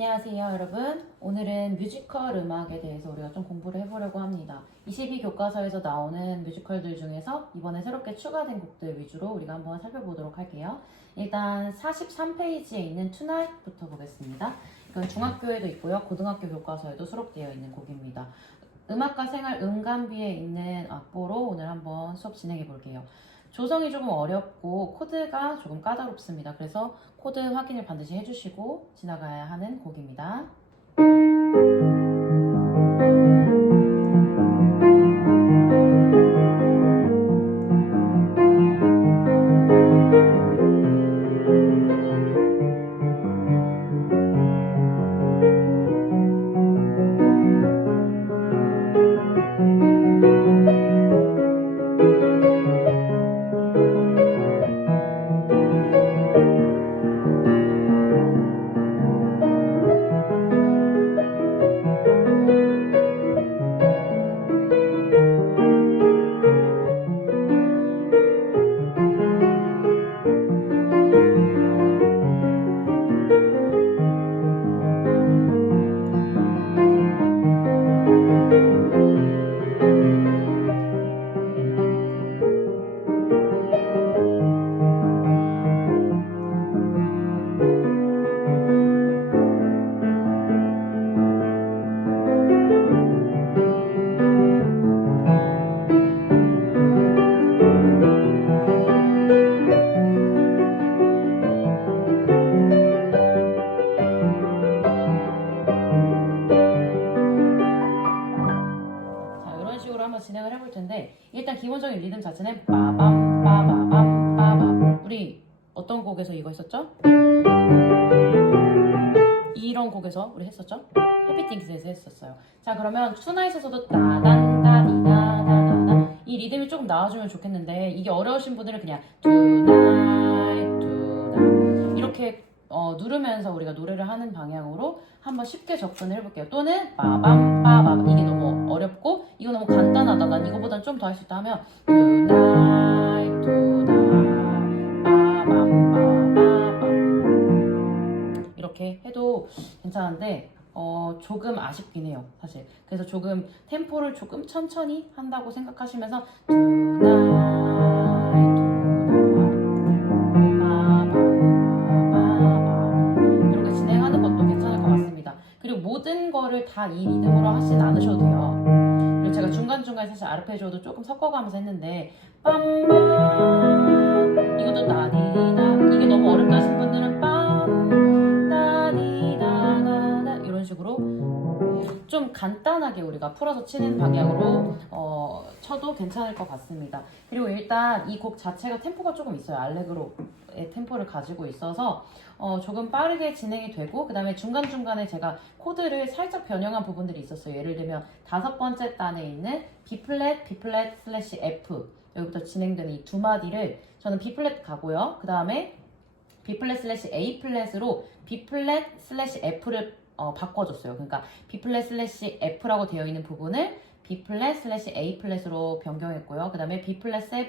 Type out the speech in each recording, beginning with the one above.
안녕하세요 여러분. 오늘은 뮤지컬 음악에 대해서 우리가 좀 공부를 해보려고 합니다. 22교과서에서 나오는 뮤지컬들 중에서 이번에 새롭게 추가된 곡들 위주로 우리가 한번 살펴보도록 할게요. 일단 43페이지에 있는 Tonight부터 보겠습니다. 이건 중학교에도 있고요. 고등학교 교과서에도 수록되어 있는 곡입니다. 음악과 생활 음감비에 있는 악보로 오늘 한번 수업 진행해 볼게요. 조성이 조금 어렵고 코드가 조금 까다롭습니다. 그래서 코드 확인을 반드시 해주시고 지나가야 하는 곡입니다. 진행을 해볼 텐데 일단 기본적인 리듬 자체는 빠밤 빠바밤 빠밤. 우리 어떤 곡에서 이거 했었죠? 이런 곡에서 우리 했었죠? 해피띵스에서 했었어요. 자 그러면 투나잇에서도 따단따디다다다다 이 리듬이 조금 나와주면 좋겠는데 이게 어려우신 분들은 그냥 tonight tonight 이렇게 누르면서 우리가 노래를 하는 방향으로 한번 쉽게 접근을 해볼게요. 또는 빠밤 빠밤 이게 너무 어렵고 이거 너무 간단하다 난 이거보단 좀 더 할 수 있다 하면 tonight tonight 빠밤 빠밤 이렇게 해도 괜찮은데 조금 아쉽긴 해요 사실. 그래서 조금 템포를 조금 천천히 한다고 생각하시면서 이렇게 진행하는 것도 괜찮을 것 같습니다. 그리고 모든 거를 다 이 리듬으로 하진 않으셔도 돼요. 그리고 제가 중간중간에 사실 아르페지오도 조금 섞어가면서 했는데 빰빰 이것도 나디다 이게 너무 어렵다 하신 분들은 빰 따디다다다 이런 식으로 좀 간단하게 우리가 풀어서 치는 방향으로 쳐도 괜찮을 것 같습니다. 그리고 일단 이 곡 자체가 템포가 조금 있어요. 알레그로의 템포를 가지고 있어서 조금 빠르게 진행이 되고 그 다음에 중간중간에 제가 코드를 살짝 변형한 부분들이 있었어요. 예를 들면 5번째 단에 있는 B플랫, B플랫 슬래시 F 여기부터 진행되는 이 두 마디를 저는 B플랫 가고요. 그 다음에 B플랫 슬래시 A플랫으로 B플랫 슬래시 F를 바꿔줬어요. 그러니까 B플랫 슬래시 F라고 되어 있는 부분을 B플랫 슬래시 A플랫으로 변경했고요. 그 다음에 B플랫 7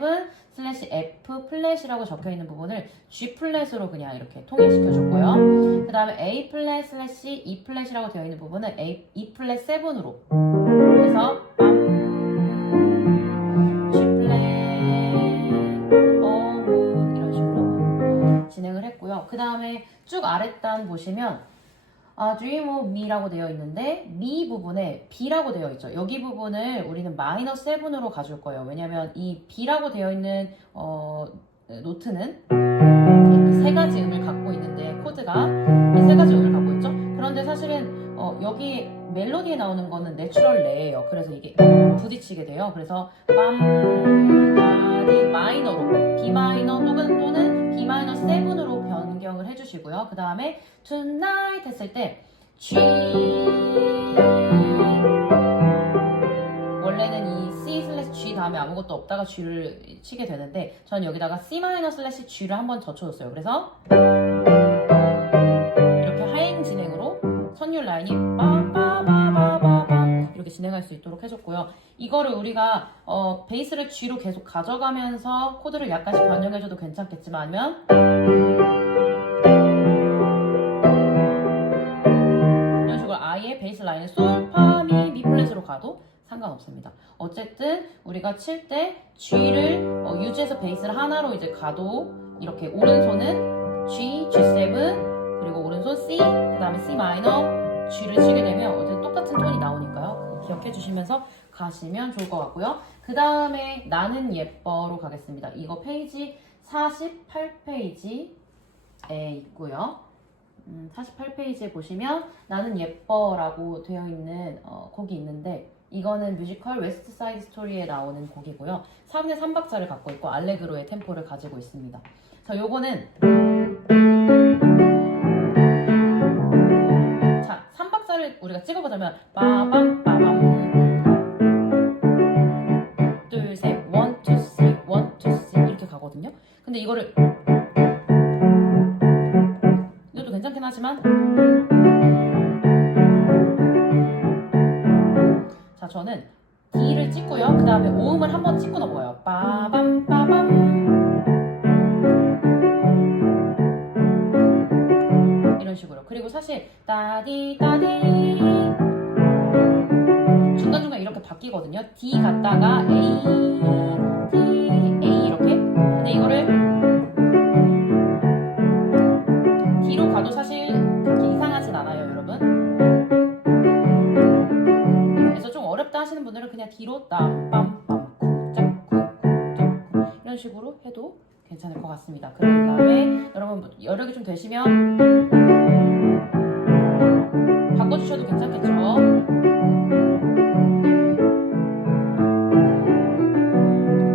슬래시 F플랫이라고 적혀 있는 부분을 G플랫으로 그냥 이렇게 통일시켜줬고요. 그 다음에 A플랫 슬래시 E플랫이라고 되어 있는 부분을 E플랫 7으로 그래서 G플랫 이런 식으로 진행을 했고요. 그 다음에 쭉 아랫단 보시면 Dream of Me라고 되어 있는데 Me 부분에 B라고 되어 있죠. 여기 부분을 우리는 마이너 7으로 가줄 거예요. 왜냐면 이 B라고 되어 있는 노트는 그 세 가지 음을 갖고 있는데 코드가 이 세 가지 음을 갖고 있죠. 그런데 사실은 여기 멜로디에 나오는 거는 내추럴 레예요. 그래서 이게 부딪히게 돼요. 그래서 빰, 다디 마이너로 B 마이너 또는 B 마이너 7으로 변경을 해주시고요. 그 다음에 tonight 했을 때 G 원래는 이 C 슬래시 G 다음에 아무것도 없다가 G를 치게 되는데 저는 여기다가 C 마이너 슬래시 G를 한번 젖혀줬어요. 그래서 이렇게 하행 진행으로 선율 라인이 빠바바바바밤 이렇게 진행할 수 있도록 해줬고요. 이거를 우리가 베이스를 G로 계속 가져가면서 코드를 약간씩 변형해줘도 괜찮겠지만 라인을 솔, 파, 미 플랫으로 가도 상관없습니다. 어쨌든 우리가 칠 때 G를 유지해서 베이스를 하나로 이제 가도 이렇게 오른손은 G, G7 그리고 오른손 C, 그 다음에 C 마이너, G를 치게 되면 어쨌든 똑같은 톤이 나오니까요. 기억해 주시면서 가시면 좋을 것 같고요. 그 다음에 나는 예뻐로 가겠습니다. 이거 페이지 48페이지에 있고요. 48페이지에 보시면 나는 예뻐라고 되어 있는 곡이 있는데 이거는 뮤지컬 웨스트 사이드 스토리에 나오는 곡이고요. 3의 3박자를 갖고 있고 알레그로의 템포를 가지고 있습니다. 자, 요거는 자, 3박자를 우리가 찍어보자면 빠밤 빠밤 둘, 셋, 1, 2, 3, 1, 2, 3 이렇게 가거든요. 근데 이거를 이것도 괜찮긴 하지만 자, 저는 D를 찍고요. 그 다음에 오음을 한번 찍고 넘어가요. 빠밤 빠밤 이런 식으로. 그리고 사실 따디 따디 중간중간 이렇게 바뀌거든요. D 갔다가 A, D, A 이렇게. 근데 이거를 D로 가도 사실 그렇게 이상하진 않아요, 여러분. 그래서 좀 어렵다 하시는 분들은 그냥 D로 땀빰빰 쿵짝쿵쿵짝 이런 식으로 해도 괜찮을 것 같습니다. 그런 다음에 여러분 여력이 좀 되시면 바꿔주셔도 괜찮겠죠?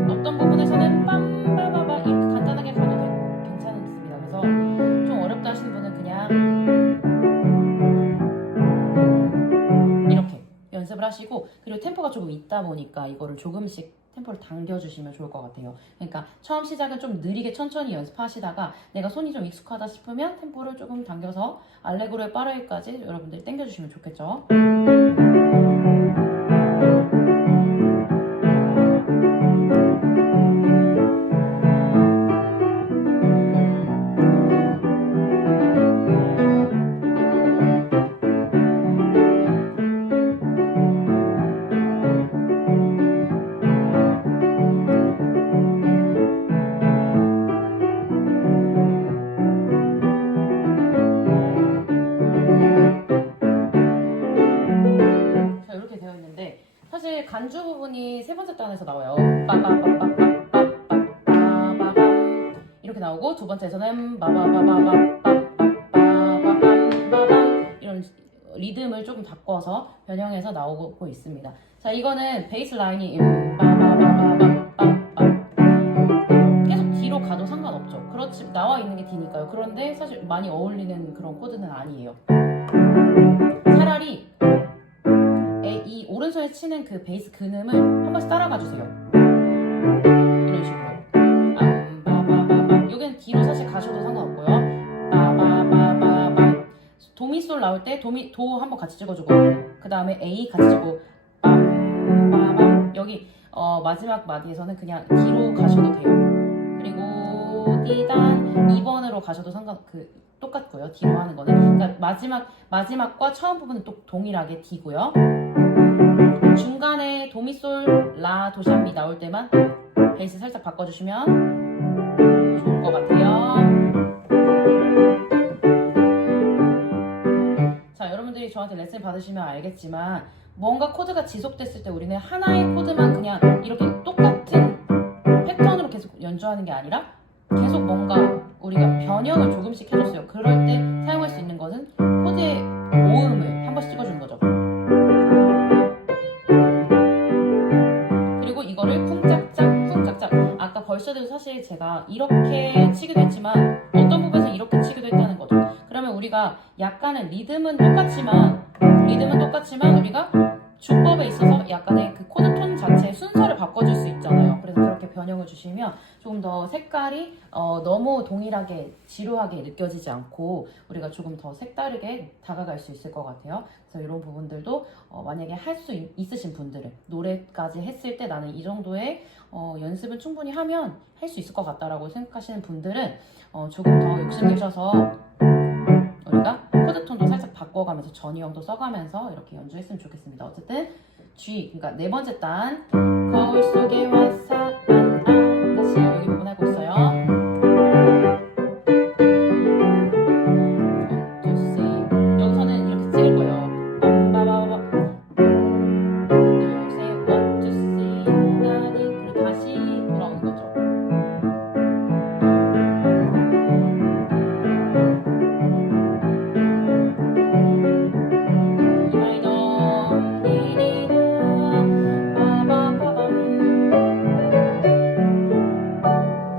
어떤 부분에서는 빰바바바 이렇게 간단하게 가도 괜찮습니다. 그래서 좀 어렵다 하시는 분은 그냥 이렇게 연습을 하시고 그리고 템포가 조금 있다 보니까 이거를 조금씩 템포를 당겨주시면 좋을 것 같아요. 그러니까 처음 시작은 좀 느리게 천천히 연습하시다가 내가 손이 좀 익숙하다 싶으면 템포를 조금 당겨서 알레그로의 빠르게까지 여러분들이 당겨주시면 좋겠죠. 사실 간주 부분이 세 번째 단에서 나와요. 빠바바바바바바바바밤 이렇게 나오고 두 번째에서는 바바바바바바바밤 이런 리듬을 조금 바꿔서 변형해서 나오고 있습니다. 자, 이거는 베이스 라인이 바바바바바바밤 계속 D로 가도 상관없죠. 그렇지 나와 있는 게 D니까요. 그런데 사실 많이 어울리는 그런 코드는 아니에요. 차라리 이 오른손에 치는 그 베이스 근음을 한 번씩 따라가 주세요. 이런 식으로. 바바바밤. 여기는 D로 사실 가셔도 상관없고요. 바바바바밤. 도미솔 나올 때 도 한번 같이 찍어주고 그 다음에 A 같이 찍고 빰바밤. 여기 마지막 마디에서는 그냥 D로 가셔도 돼요. 그리고 D단 2번으로 가셔도 똑같고요. D로 하는 거는. 그러니까 마지막과 처음 부분은 또 동일하게 D고요. 중간에 도미솔 라 도시미 나올 때만 베이스 살짝 바꿔주시면 좋을 것 같아요. 자, 여러분들이 저한테 레슨 받으시면 알겠지만 뭔가 코드가 지속됐을 때 우리는 하나의 코드만 그냥 이렇게 똑같은 패턴으로 계속 연주하는 게 아니라 계속 뭔가 우리가 변형을 조금씩 해줬어요. 그럴 때 사용할 수 있는 것은 코드의 오음을 한 번씩 찍어주는 거죠. 그리고 이거를 쿵짝짝 쿵짝짝. 아까 벌써도 사실 제가 이렇게 치기도 했지만 어떤 부분에서 이렇게 치기도 했다는 거죠. 그러면 우리가 약간의 리듬은 똑같지만 우리가 주법에 있어서 약간의 그 코드 톤 자체의 순서를 바꿔줄 수 있잖아요. 그래서 그렇게 변형을 주시면 조금 더 색깔이 너무 동일하게 지루하게 느껴지지 않고 우리가 조금 더 색다르게 다가갈 수 있을 것 같아요. 그래서 이런 부분들도 만약에 할 수 있으신 분들은 노래까지 했을 때 나는 이 정도의 연습을 충분히 하면 할 수 있을 것 같다라고 생각하시는 분들은 조금 더 욕심내셔서 우리가 코드톤도 살짝 바꿔가면서 전이형도 써가면서 이렇게 연주했으면 좋겠습니다. 어쨌든 G, 그러니까 네 번째 단 거울 속에 화사한 아가씨 여기 부분 하고 있어요. 1, 2, 3 여기서는 이렇게 찍을 거예요. 빰바바바 둘, 셋, 1, 2, 3 나니 그리고 다시 돌아오는 거죠. 이 마이너 리리라 빠바바밤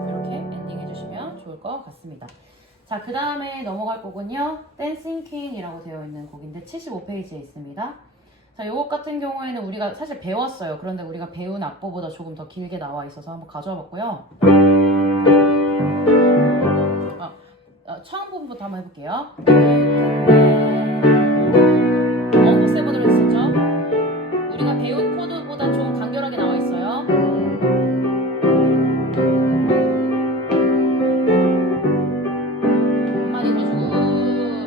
이렇게 엔딩 해주시면 좋을 것 같습니다. 자, 그 다음에 넘어갈 곡은요 댄싱 퀸이라고 되어 있는 곡인데 75페이지에 있습니다. 자, 요곡 같은 경우에는 우리가 사실 배웠어요. 그런데 우리가 배운 악보보다 조금 더 길게 나와 있어서 한번 가져와 봤고요. 처음 부분부터 한번 해볼게요. 원포 세븐으로 했었죠? 우리가 배운 코드보다 좀 간결하게 나와 있어요. 한마디 더 주고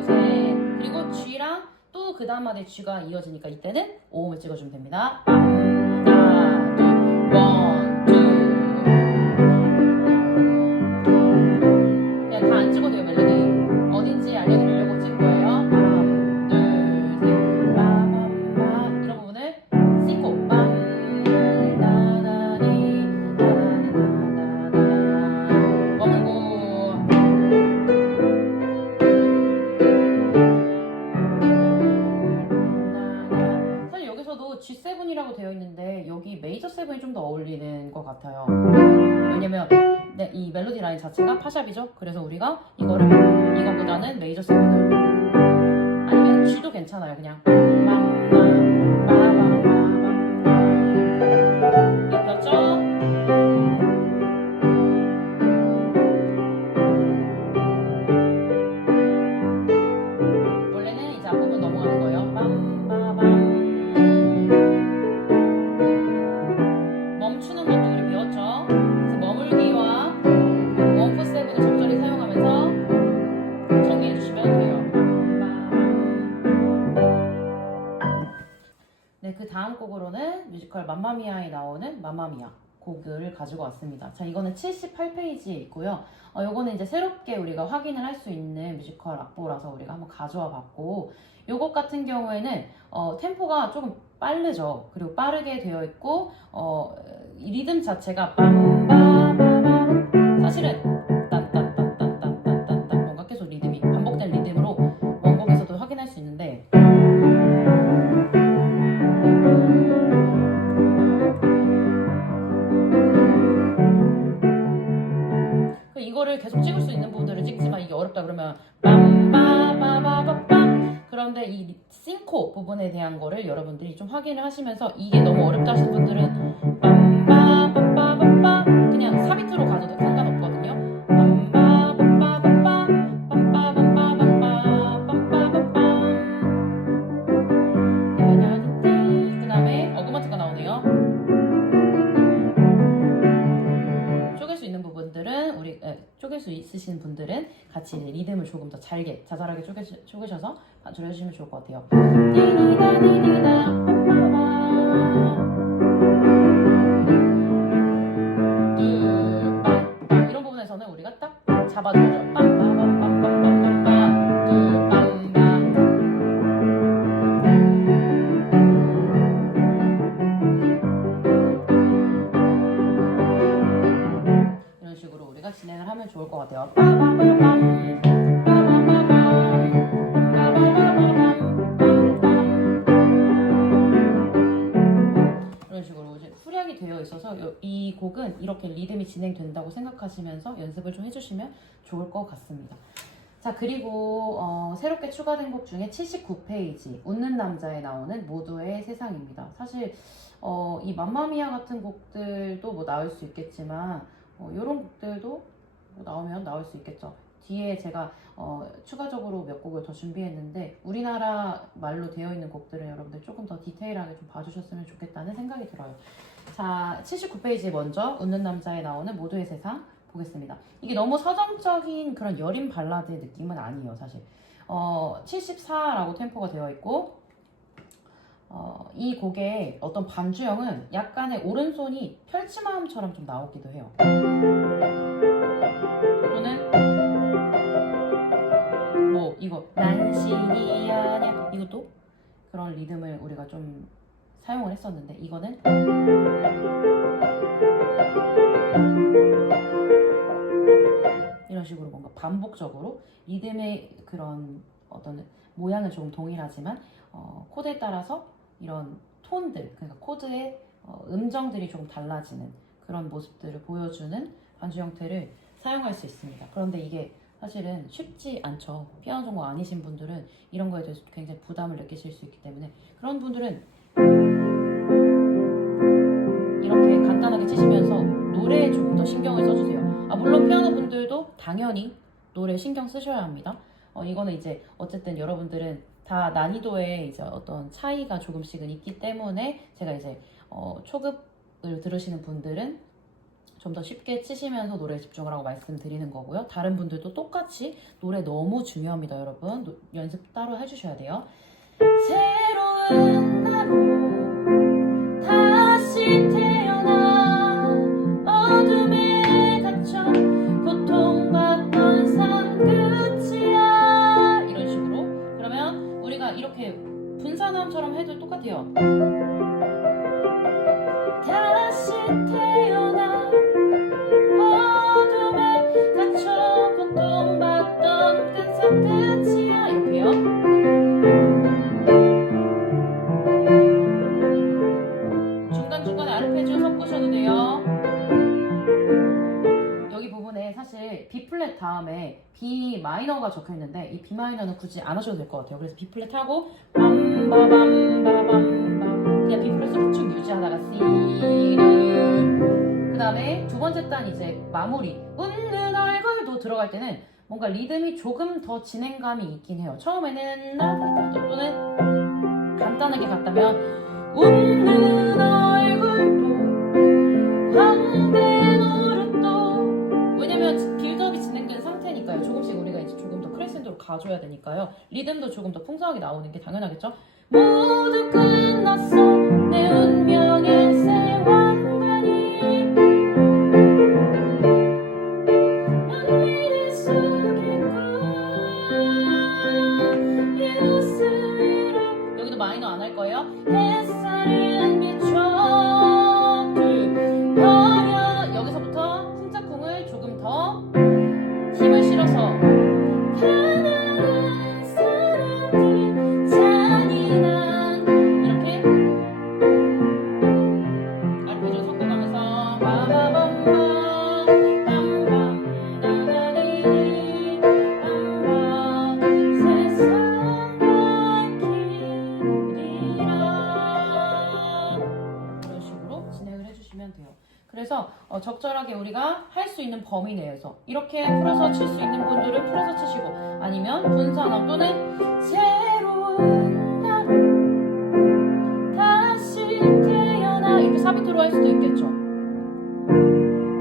셋 그리고 G랑 또 그 다음 마디에 G가 이어지니까 이때는 오음을 찍어주면 됩니다. 하나 둘 원, 투 그냥 다 안 찍어도 돼요. 멜로디 어딘지 알려드리려고 찍은 거예요. 하나 둘 셋 빠밤밤 이런 부분을 싱코 빰 나나니 나나나나나 머물고 사실 여기서도 G7이라고 되어 있는데 여기 메이저 7이 좀 더 어울리는 것 같아요. 왜냐면 네, 이 멜로디 라인 자체가 파샵이죠. 그래서 우리가 이거보다는 메이저 7을 아니면 G도 괜찮아요. 그냥 이거 배웠죠? 원래는 이제 앞부분 넘어가는 거예요. 멈추는 것도 우리 배웠죠? 그래서 머물기와 원포 세븐을 적절히 사용하면서 정리해 주시면 돼요. 네, 그 다음 곡으로는 뮤지컬 맘마미아에 나오는 맘마미아 곡을 가지고 왔습니다. 자, 이거는 78페이지에 있고요. 요거는 이제 새롭게 우리가 확인을 할 수 있는 뮤지컬 악보라서 우리가 한번 가져와 봤고, 요곡 같은 경우에는 템포가 조금 빠르죠. 그리고 빠르게 되어 있고, 이 리듬 자체가 빰바바바바 사실은 딴딴딴딴딴딴딴 뭔가 계속 리듬이 반복된 리듬으로 원곡에서도 확인할 수 있는데 이거를 계속 찍을 수 있는 부분들을 찍지만 이게 어렵다 그러면 빰바바바바밤 그런데 이 싱코 부분에 대한 거를 여러분들이 좀 확인을 하시면서 이게 너무 어렵다 하시는 분들은 빰바바바바밤 그냥 4비트로 가도 상관없거든요. 빰바바바바밤 빰바바바밤 빰바바밤 그 다음에 어그마트가 나오네요. 쪼갤 수 있는 부분들은 쪼갤 수 있으신 분들은 같이 리듬을 조금 더 잘게 자잘하게 쪼개셔서 반주를 해주시면 좋을 것 같아요. 디디다 디디다 빰빰빰 이런 부분에서는 우리가 딱 잡아줘야죠. 빰빰빰빰빰빰빰빰 이런 식으로 우리가 진행을 하면 좋을 것 같아요. 이런 식으로 이제 후렴이 되어 있어서 이 곡은 이렇게 리듬이 진행된다고 생각하시면서 연습을 좀 해주시면 좋을 것 같습니다. 자, 그리고 새롭게 추가된 곡 중에 79페이지 웃는 남자에 나오는 모두의 세상입니다. 사실 이 맘마미아 같은 곡들도 뭐 나올 수 있겠지만 이런 곡들도 뭐 나오면 나올 수 있겠죠. 뒤에 제가 추가적으로 몇 곡을 더 준비했는데 우리나라 말로 되어 있는 곡들은 여러분들 조금 더 디테일하게 좀 봐주셨으면 좋겠다는 생각이 들어요. 자, 79페이지 먼저 웃는 남자에 나오는 모두의 세상 보겠습니다. 이게 너무 서정적인 그런 여린 발라드 느낌은 아니에요, 사실. 74라고 템포가 되어 있고 이 곡의 어떤 반주형은 약간의 오른손이 펼치마음처럼 좀 나오기도 해요. 또는 뭐 이거 난신이 아냐 이것도 그런 리듬을 우리가 좀 사용을 했었는데 이거는 이런 식으로 뭔가 반복적으로 리듬의 그런 어떤 모양은 조금 동일하지만 코드에 따라서 이런 톤들, 그러니까 코드의 음정들이 조금 달라지는 그런 모습들을 보여주는 반주 형태를 사용할 수 있습니다. 그런데 이게 사실은 쉽지 않죠. 피아노 전공 아니신 분들은 이런 거에 대해서 굉장히 부담을 느끼실 수 있기 때문에 그런 분들은 이렇게 간단하게 치시면서 노래에 조금 더 신경을 써주세요. 물론 피아노 분들도 당연히 노래에 신경 쓰셔야 합니다. 이거는 이제 어쨌든 여러분들은 다 난이도에 이제 어떤 차이가 조금씩은 있기 때문에 제가 이제 초급을 들으시는 분들은 좀 더 쉽게 치시면서 노래에 집중을 하고 말씀드리는 거고요. 다른 분들도 똑같이 노래 너무 중요합니다, 여러분. 연습 따로 해주셔야 돼요. 새로운 나로 다시 태어나 어둠에 갇혀 고통받던 삶 끝이야 이런 식으로. 그러면 우리가 이렇게 분사음처럼 해도 똑같아요. 다시 태어나 어둠에 갇혀 고통받던 그 삶 끝이야 이렇게요. 중간중간에 아르페지오 섞으셔도 돼요. 여기 부분에 사실 B 플랫 다음에 B 마이너가 적혀 있는데 이 B 마이너는 굳이 안 하셔도 될 것 같아요. 그래서 B 플랫 하고 빰바밤바밤바 그냥 B 플랫을 쭉 유지하다가 C 그 다음에 두 번째 단 이제 마무리 웃는 얼굴도 들어갈 때는 뭔가 리듬이 조금 더 진행감이 있긴 해요. 처음에는 또는 간단하게 갔다면 웃는 얼굴도 광대 노릇도 왜냐면 빌드업이 진행된 상태니까요. 조금씩 우리가 이제 조금 더 크레센도로 가줘야 되니까요. 리듬도 조금 더 풍성하게 나오는 게 당연하겠죠. 모두 끝났어 내 운명의 세왕관이 눈미리 속이고 유스위로 여기도 마이너 안 할 거예요. 햇살은 비춰 둘 여기서부터 풍짝쿵을 조금 더 힘을 실어서 가난한 사람들 잔인한 이렇게 아르페지오 섞어가면서 바바밤바 빰밤 나나리 빰밤 세상 밝히리라 이런 식으로 진행을 해주시면 돼요. 그래서 적절하게 우리가 할 수 있는 범위 내에서 이렇게 풀어서 칠 수 있는 분들은 풀어서 치시고 아니면 분사나 또는 새로운 나로 다시 태어나 이렇게 사비토로 할 수도 있겠죠.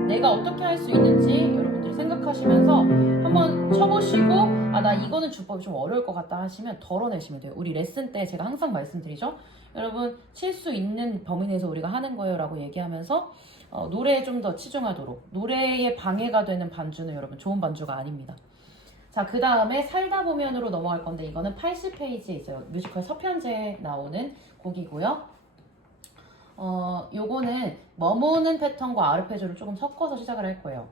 내가 어떻게 할 수 있는지 여러분들이 생각하시면서 한번 쳐보시고 나 이거는 주법이 좀 어려울 것 같다 하시면 덜어내시면 돼요. 우리 레슨 때 제가 항상 말씀드리죠. 여러분 칠 수 있는 범위 내에서 우리가 하는 거예요 라고 얘기하면서 노래에 좀 더 치중하도록 노래에 방해가 되는 반주는 여러분 좋은 반주가 아닙니다. 자, 그 다음에 살다 보면으로 넘어갈 건데 이거는 80페이지에 있어요. 뮤지컬 서편제에 나오는 곡이고요. 요거는 머무는 패턴과 아르페지오를 조금 섞어서 시작을 할 거예요.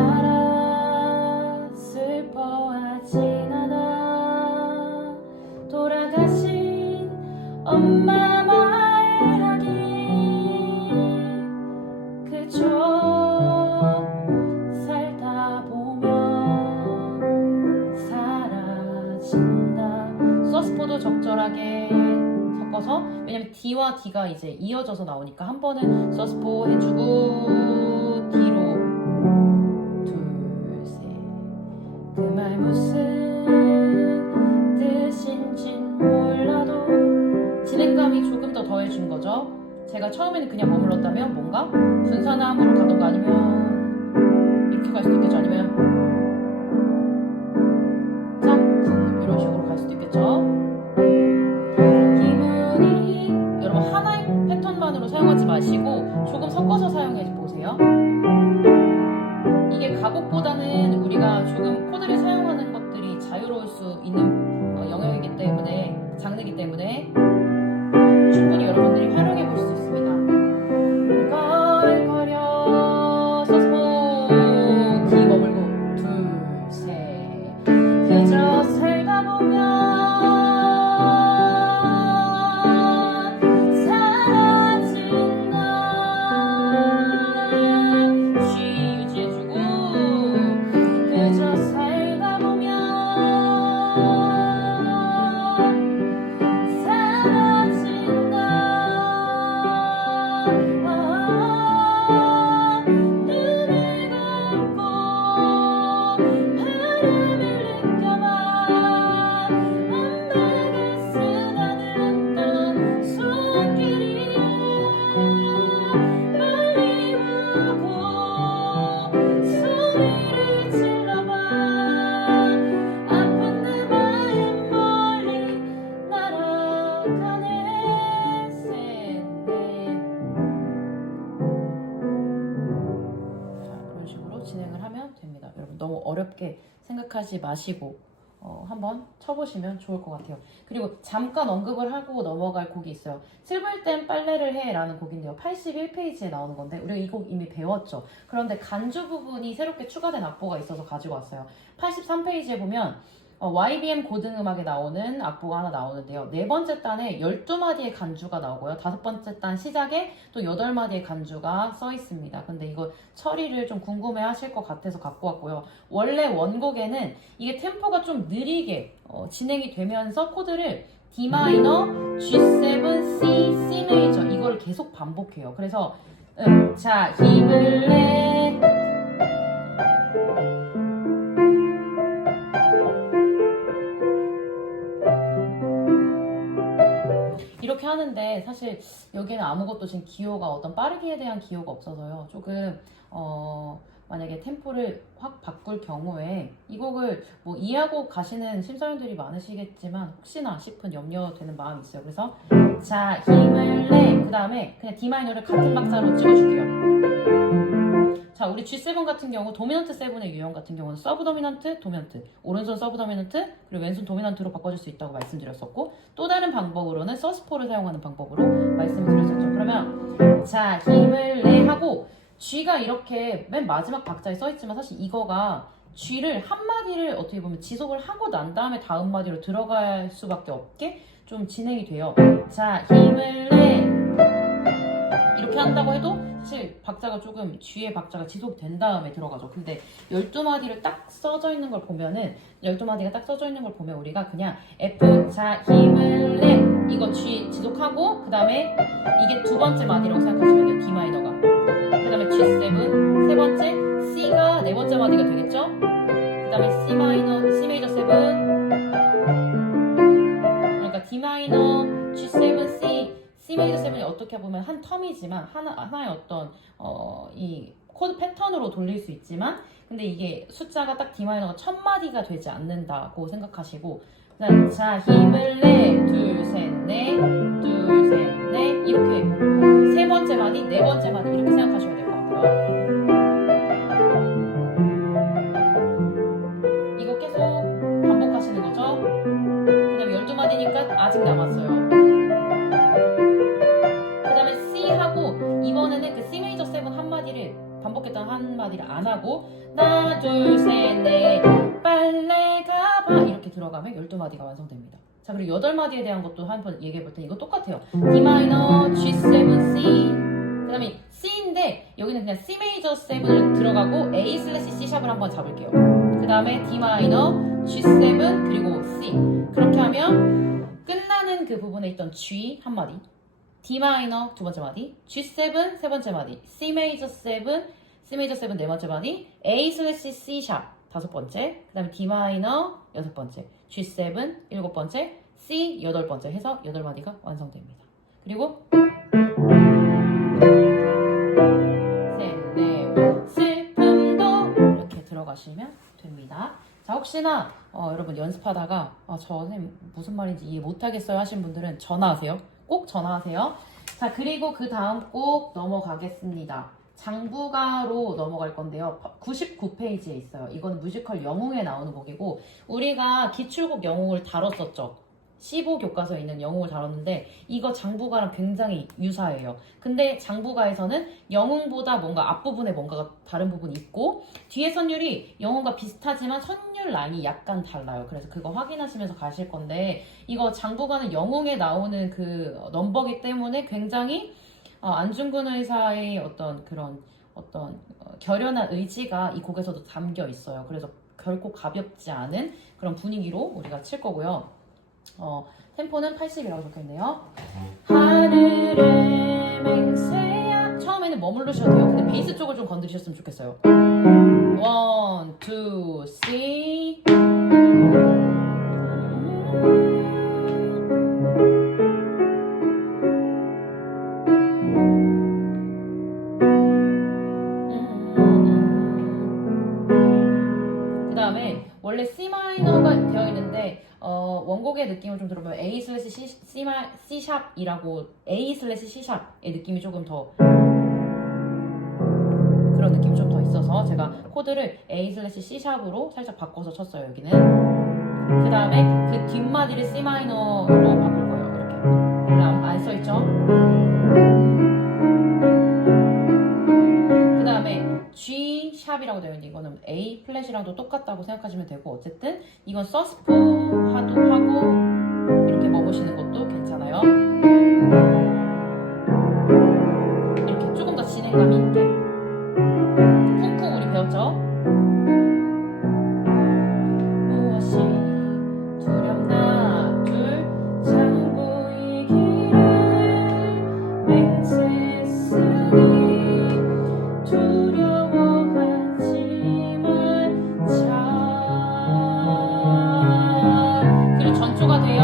혼자라 슬퍼하진 않아 돌아가신 엄마 말하기 그저 살다 보면 사라진다. 서스포도 적절하게 섞어서 왜냐면 D와 D가 이제 이어져서 나오니까 한 번은 서스포 해주고 D로 둘셋 그 말 무슨 뜻인진 몰라도 진행감이 조금 더 더해준 거죠. 제가 처음에는 그냥 머물렀다면 뭔가 분사나무로 가던가 아니면 이렇게 갈 수도 있겠죠. 아니면 수 있는 영역이기 때문에 장르이기 때문에 충분히 여러분들이 활용해 볼 수 있습니다. 걸거려서 D 머물고 둘, 셋 그저 살다 보면 진행을 하면 됩니다. 여러분 너무 어렵게 생각하지 마시고 한번 쳐보시면 좋을 것 같아요. 그리고 잠깐 언급을 하고 넘어갈 곡이 있어요. 슬플 땐 빨래를 해 라는 곡인데요. 81페이지에 나오는 건데 우리가 이 곡 이미 배웠죠. 그런데 간주 부분이 새롭게 추가된 악보가 있어서 가지고 왔어요. 83페이지에 보면 YBM 고등음악에 나오는 악보가 하나 나오는데요. 네 번째 단에 12마디의 간주가 나오고요. 다섯 번째 단 시작에 또 8마디의 간주가 써 있습니다. 근데 이거 처리를 좀 궁금해 하실 것 같아서 갖고 왔고요. 원래 원곡에는 이게 템포가 좀 느리게 진행이 되면서 코드를 D 마이너, G7, C, C 메이저 이거를 계속 반복해요. 그래서 자 힘을 내 이렇게 하는데 사실 여기에는 아무것도 지금 기호가 어떤 빠르기에 대한 기호가 없어서요. 조금 만약에 템포를 확 바꿀 경우에 이 곡을 뭐 이해하고 가시는 심사위원들이 많으시겠지만 혹시나 싶은 염려되는 마음이 있어요. 그래서 자 힘을 내 그 다음에 그냥 D 마이너를 같은 박자로 찍어줄게요. 자, 우리 G7 같은 경우 도미넌트 7의 유형 같은 경우는 서브 도미넌트, 도미넌트, 오른손 서브 도미넌트, 그리고 왼손 도미넌트로 바꿔줄 수 있다고 말씀드렸었고 또 다른 방법으로는 서스포를 사용하는 방법으로 말씀드렸었죠. 그러면 자, 힘을 내 하고 G가 이렇게 맨 마지막 박자에 써있지만 사실 이거가 G를 한 마디를 어떻게 보면 지속을 하고 난 다음에 다음 마디로 들어갈 수밖에 없게 좀 진행이 돼요. 자, 힘을 내 이렇게 한다고 해도 사실 박자가 조금 G의 박자가 지속된 다음에 들어가죠. 근데 12마디를 딱 써져 있는 걸 보면은 12마디가 딱 써져 있는 걸 보면 우리가 그냥 F 자 힘을 내 이거 G 지속하고 그 다음에 이게 두 번째 마디라고 생각하시면 돼요. D 마이너가 그 다음에 G7 세 번째 C가 네 번째 마디가 되겠죠. 그 다음에 C 마이너 C 메이저 7 그러니까 D 마이너 G7 C 메이저 7이 어떻게 보면 한 텀이지만 하나의 어떤 이 코드 패턴으로 돌릴 수 있지만 근데 이게 숫자가 딱 D 마이너가 첫 마디가 되지 않는다고 생각하시고 그다음 자 힘을 내 둘 셋 넷 둘 셋 넷 이렇게 세 번째 마디 네 번째 마디 이렇게 생각하셔야 될 것 같고요. 이거 계속 반복하시는 거죠. 그다음 12마디니까 아직 남았어요. 이번에는 그 C 메이저 7 한마디를 반복했던 한마디를 안 하고 하나 둘 셋 넷 빨래가 봐 이렇게 들어가면 12마디가 완성됩니다. 자 그리고 8마디에 대한 것도 한번 얘기해 볼 텐데 이거 똑같아요. D 마이너 G7 C 그 다음에 C인데 여기는 그냥 C 메이저 7을 들어가고 A 슬래시 C 샵을 한번 잡을게요. 그 다음에 D 마이너 G7 그리고 C 그렇게 하면 끝나는 그 부분에 있던 G 한마디 D 마이너 두 번째 마디, G7 세 번째 마디, C 메이저 7 네 번째 마디, A 슬래시 C 샵 다섯 번째, 그 다음에 D 마이너 여섯 번째, G7 일곱 번째, C 여덟 번째 해서 8마디가 완성됩니다. 그리고 셋, 넷, 슬픔도 이렇게 들어가시면 됩니다. 자 혹시나 여러분 연습하다가 저 선생님 무슨 말인지 이해 못하겠어요 하신 분들은 전화하세요. 꼭 전화하세요. 자 그리고 그 다음 곡 넘어가겠습니다. 장부가로 넘어갈 건데요. 99페이지에 있어요. 이거는 뮤지컬 영웅에 나오는 곡이고 우리가 기출곡 영웅을 다뤘었죠. 15교과서에 있는 영웅을 다뤘는데 이거 장부가랑 굉장히 유사해요. 근데 장부가에서는 영웅보다 뭔가 앞부분에 뭔가가 다른 부분이 있고 뒤에 선율이 영웅과 비슷하지만 선율 라인이 약간 달라요. 그래서 그거 확인하시면서 가실 건데 이거 장부가는 영웅에 나오는 그 넘버기 때문에 굉장히 안중근 의사의 어떤 그런 결연한 의지가 이 곡에서도 담겨 있어요. 그래서 결코 가볍지 않은 그런 분위기로 우리가 칠 거고요. 템포는 80이라고 적혀있네요. 하늘의 맹세야. 처음에는 머무르셔도 돼요. 근데 베이스 쪽을 좀 건드리셨으면 좋겠어요. 1, 2, 3. 그 다음에 원래 C 마이너가 되어 있는데 원곡의 느낌을 좀 들어보면 A 슬래시 C 샵이라고 A 슬래시 C 샵의 느낌이 조금 더 그런 느낌이 좀 더 있어서 제가 코드를 A 슬래시 C 샵으로 살짝 바꿔서 쳤어요. 여기는 그 다음에 그 뒷마디를 C 마이너로 바꿀 거예요. 이렇게 안 써있죠? 그 다음에 G 샵이라고 되어 있는데 이거는 A 플랫이랑도 똑같다고 생각하시면 되고 어쨌든 이건 서스포 하고 이렇게 머무시는 것도 괜찮아요. 이렇게 조금 더 진행감 있게 쿵쿵 우리 배웠죠? 무엇이 두렵나 둘 장보이기를 맹세쓰니 두려워하지만 그리고 전조가 돼요.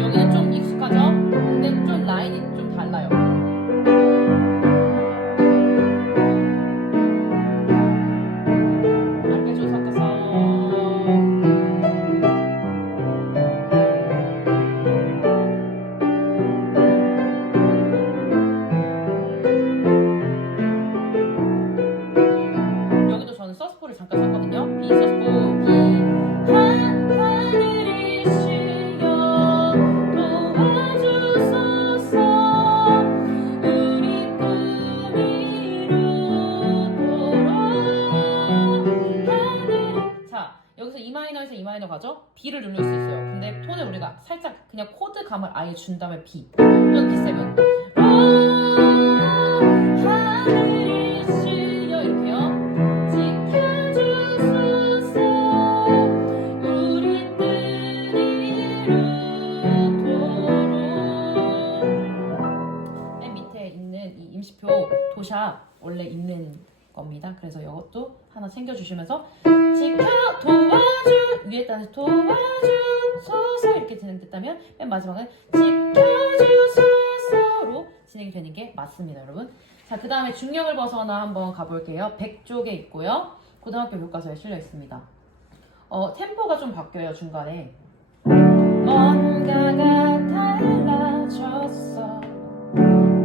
여기는 좀 익숙하죠? 근데 좀 라인이 좀 달라요. 아르페지오 섞어서 여기도 저는 서스포를 잠깐 썼거든요. B 서스포 B 하늘이 주여 도와주소서 우리 꿈 이루도록 하늘이 자 여기서 E 마이너에서 E 마이너 가죠? B를 누를 수 있어요. 근데 톤을 우리가 살짝 그냥 코드감을 아예 준 다음에 B 또는 B7 하늘이 주여 이렇게요. 지켜주소서 우리 뜻 이루도록 맨 밑에 있는 이 임시표 도샤 원래 있는 겁니다. 그래서 이것도 하나 챙겨주시면서 지켜 도와주 위에다는 도와주소서 이렇게 진행됐다면 맨 마지막은 지켜주소서로 진행이 되는 게 맞습니다, 여러분. 자, 그 다음에 중력을 벗어나 한번 가볼게요. 100쪽에 있고요. 고등학교 교과서에 실려 있습니다. 템포가 좀 바뀌어요, 중간에. 뭔가가 달라졌어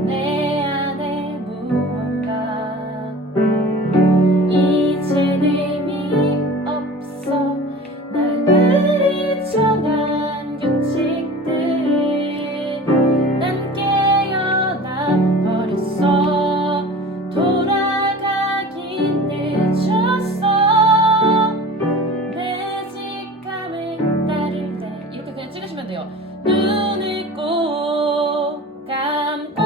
내 안에 무언가 이젠 의미 없어 날 정한 규칙들 난 깨어나 버렸어 돌아가긴 늦었어 내 직감을 따를래 이렇게 그냥 찍으시면 돼요. 눈을 꼭 감고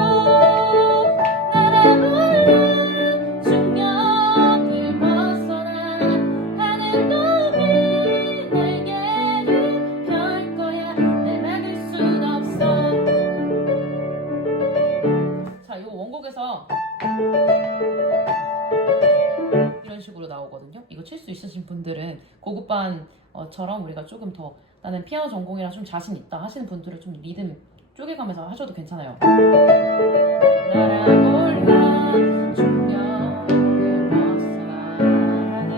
날아올라 중력을 벗어나 하늘 높이 날개를 펼 거야 날 막을 순 없어. 자, 이거 원곡에서 이런 식으로 나오거든요. 이거 칠 수 있으신 분들은 고급반처럼 우리가 조금 더 나는 피아노 전공이라 좀 자신 있다 하시는 분들은 좀 리듬 쪼개가면서 하셔도 괜찮아요. 날아올라 중력을 벗어나 하늘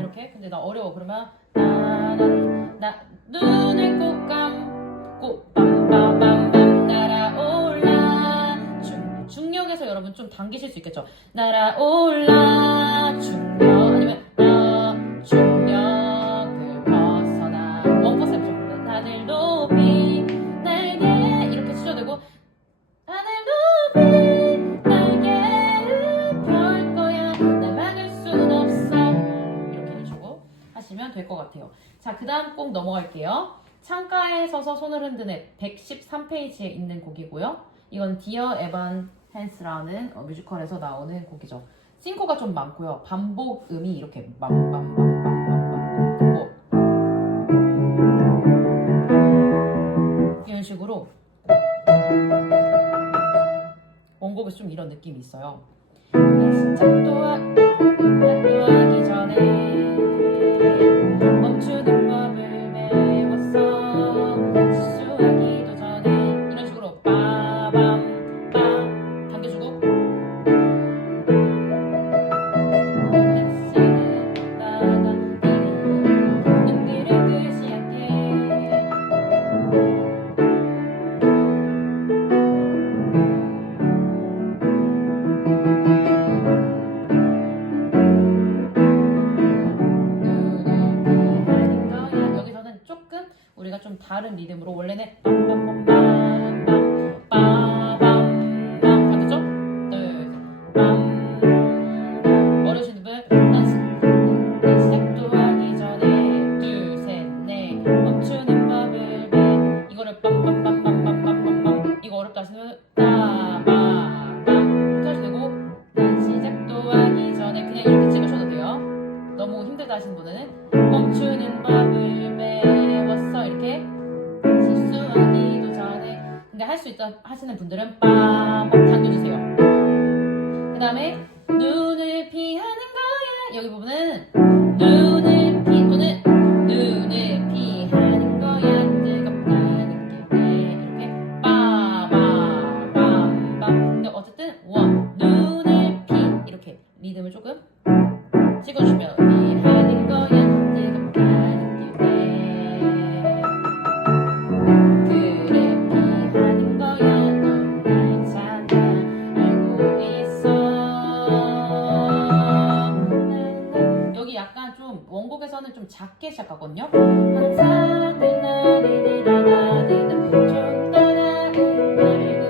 이렇게. 근데 나 어려워. 그러면 나 중간에서 여러분 좀 당기실 수 있겠죠. 날아올라 중력 아니면 나 중력을 벗어나 원포스 해보죠. 하늘 높이 날개 이렇게 치셔도 되고 하늘 높이 날개를 펼 거야 날 막을 순 없어 이렇게 해주고 하시면 될 것 같아요. 자, 그 다음 곡 넘어갈게요. 창가에 서서 손을 흔드는 113페이지에 있는 곡이고요. 이건 디어 에반 헨스라는 뮤지컬에서 나오는 곡이죠. 싱코가 좀 많고요. 반복 음이 이렇게 맘맘맘맘맘맘 이런 식으로 원곡에서 좀 이런 느낌이 있어요. 시작도 하기 전에 멈추는 법을 배웠어 실수하기도 전에 이런 식으로 빠밤 빠 당겨주고 넥스는 따다 눈길을 끄지 않게 우리가 좀 다른 리듬으로 원래는 빰빰빰빰빰 빠밤빰 맞죠? 빰 어려우신 분들 시작도 하기 전에 둘셋넷 멈추는 법을 배 이거를 빰빰빰빰빰빰빰빰 이거 어렵다 하시면 빠밤빰 이렇게 하셔도 되고 난 시작도 하기 전에 그냥 이렇게 찍으셔도 돼요. 너무 힘들다 하시는 분은 멈추는 법을 배웠어 이렇게 실수하기도 전에 근데 할 수 있다 하시는 분들은 빠밤 당겨주세요. 그 다음에 눈을 피하는 거야 여기 부분은 눈을 피 또는 눈을 피하는 거야 뜨겁다 느낄 때 이렇게 빠밤빰빰 근데 어쨌든 원 눈을 피 이렇게 리듬을 조금 찍어주면 피하는 거야 뜨겁다 느낄 때 그래 피하는 거야 넌 날 찾아 알고 있어 여기 약간 좀 원곡에서는 좀 작게 시작하거든요. 항상 나를 좀 떠나는 나를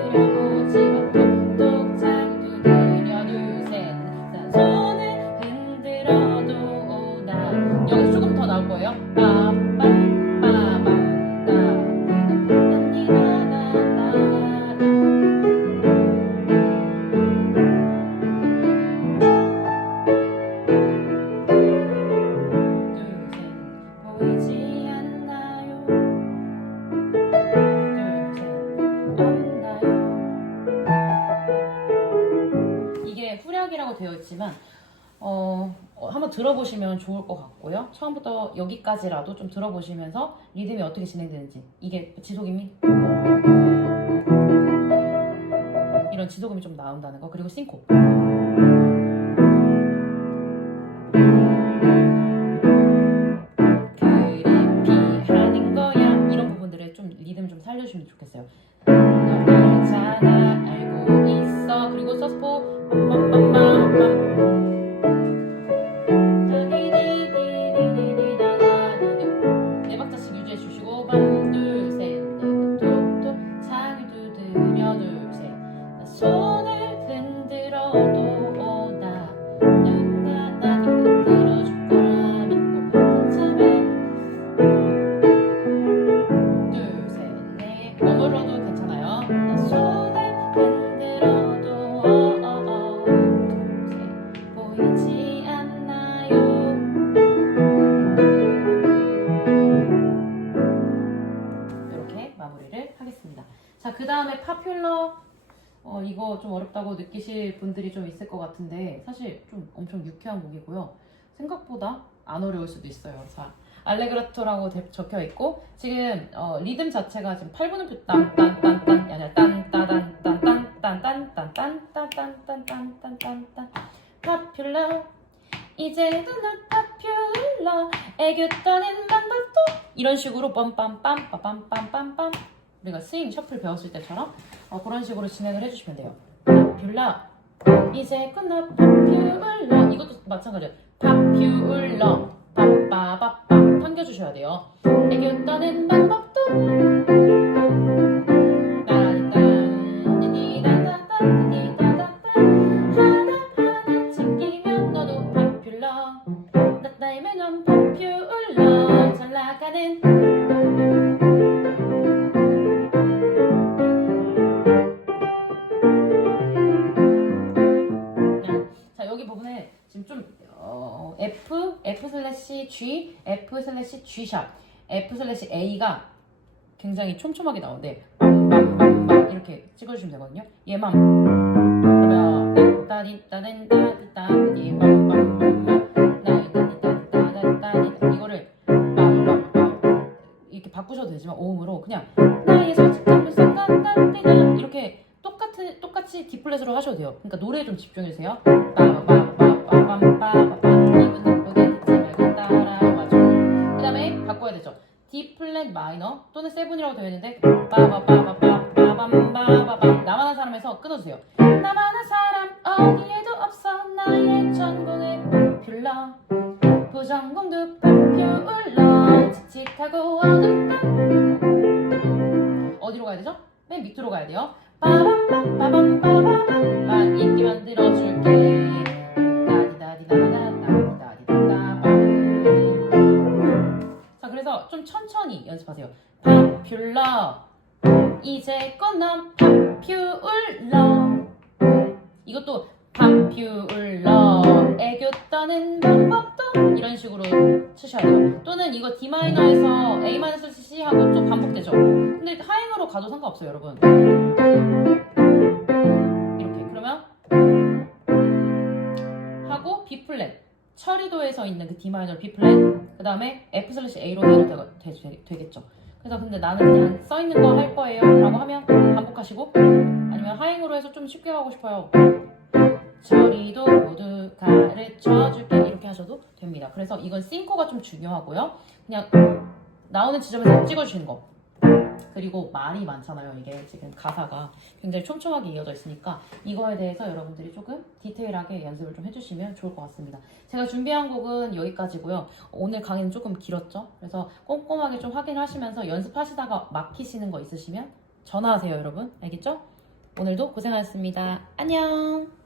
그려보지 마 톡톡 창 두드려 둘셋 난 손을 흔들어도 나 여기서 조금 더 나올 거예요. 보이지 않나요? 없나요? 이게 후렴이라고 되어 있지만 한번 들어보시면 좋을 것 같고요. 처음부터 여기까지라도 좀 들어보시면서 리듬이 어떻게 진행되는지 이게 지속음이 이런 지속음이 좀 나온다는 거 그리고 싱코 그래 피하는 거야 이런 부분들을 좀 리듬 좀 살려주시면 좋겠어요. 넌 알잖아 알고 있어 그리고 서스포 빰빰빰빰빰 네 박자씩 유지해 주시고 밤 둘셋넷 톡톡 창을 두드려 둘셋 나 손을 흔들어도 나 누가 나를 들어줄 거라 믿고 한참에 둘셋넷 머물러도 괜찮아요. 나 손을 흔들어도 둘셋 보이지 않나요? 이렇게 마무리를 하겠습니다. 자, 그 다음에 파퓰러 이거 좀 어렵다고 느끼실 분들이 좀 있을 것 같은데 사실 좀 엄청 유쾌한 곡이고요. 생각보다 안 어려울 수도 있어요. 자, 알레그라토라고 적혀 있고 지금 리듬 자체가 지금 8분음표 딴딴딴딴이 아니라 딴따단딴딴딴딴딴딴딴딴딴딴딴딴 파퓰러 이제는 널 파퓰러 애교 떠는 방법도 이런 식으로 빰빰빰 빠빰빰빰빰 우리가 스윙 셔플 배웠을 때처럼 그런 식으로 진행을 해주시면 돼요. 파퓰라 이제 끝나 파퓰러 이것도 마찬가지예요. 파퓰러 빠빠빠빠 당겨주셔야 돼요. 애교 떠는 방법도 하나하나 챙기면 너도 파퓰러 나 따위면 넌 파퓰러 잘 나가는 자 여기 부분에 지금 좀 F 슬래시 G, F 슬래시 G 샵, F 슬래시 A가 굉장히 촘촘하게 나오는데 빰빰빰빰 이렇게 찍어주시면 되거든요. 얘만 그러면 따디따딘따디따디 빰빰빰빰 따디따디따디따디 이거를 빰빰빰 이렇게 바꾸셔도 되지만 오음으로 그냥 나의 솔직함을 쏟아따디다 이렇게 똑같이 디플랫으로 하셔도 돼요. 그러니까 노래에 좀 집중해주세요. 빠바바바바밤빠바밤 기분 나쁘게 듣지 말고 따라와줘. 그 다음에 바꿔야 되죠. D 플랫 마이너 또는 세븐이라고 되어 있는데 빠바바바바밤바바밤 나만한 사람에서 끊어주세요. 나만한 사람 어디에도 없어 나의 전공은 파퓰러 부전공도 파퓰러 칙칙하고 어둡다 어디로 가야 되죠? 맨 밑으로 가야 돼요. 빠밤빰빠밤빠밤 인기 만들어줄게 자 그래서 좀 천천히 연습하세요. 파퓰러 이제 끝난 파퓰러 이것도 파퓰러 애교 떠는 방법도 이런 식으로 치셔야 돼요. 또는 이거 D 마이너에서 A 마이너 슬래시 C 하고 좀 반복되죠. 근데 하행으로 가도 상관없어요 여러분. 이렇게 그러면 하고 B 플랫 처리도에서 있는 그 D 마이너 B 플랫 그 다음에 F 슬래시 A로 해도 되겠죠. 그래서 근데 나는 그냥 써있는 거 할 거예요 라고 하면 반복하시고 아니면 하행으로 해서 좀 쉽게 가고 싶어요 처리도 모두 가르쳐줄게 이렇게 하셔도 됩니다. 그래서 이건 싱코가 좀 중요하고요. 그냥 나오는 지점에서 찍어주시는 거 그리고 말이 많잖아요. 이게 지금 가사가 굉장히 촘촘하게 이어져 있으니까 이거에 대해서 여러분들이 조금 디테일하게 연습을 좀 해주시면 좋을 것 같습니다. 제가 준비한 곡은 여기까지고요. 오늘 강의는 조금 길었죠? 그래서 꼼꼼하게 좀 확인하시면서 연습하시다가 막히시는 거 있으시면 전화하세요 여러분. 알겠죠? 오늘도 고생하셨습니다. 안녕.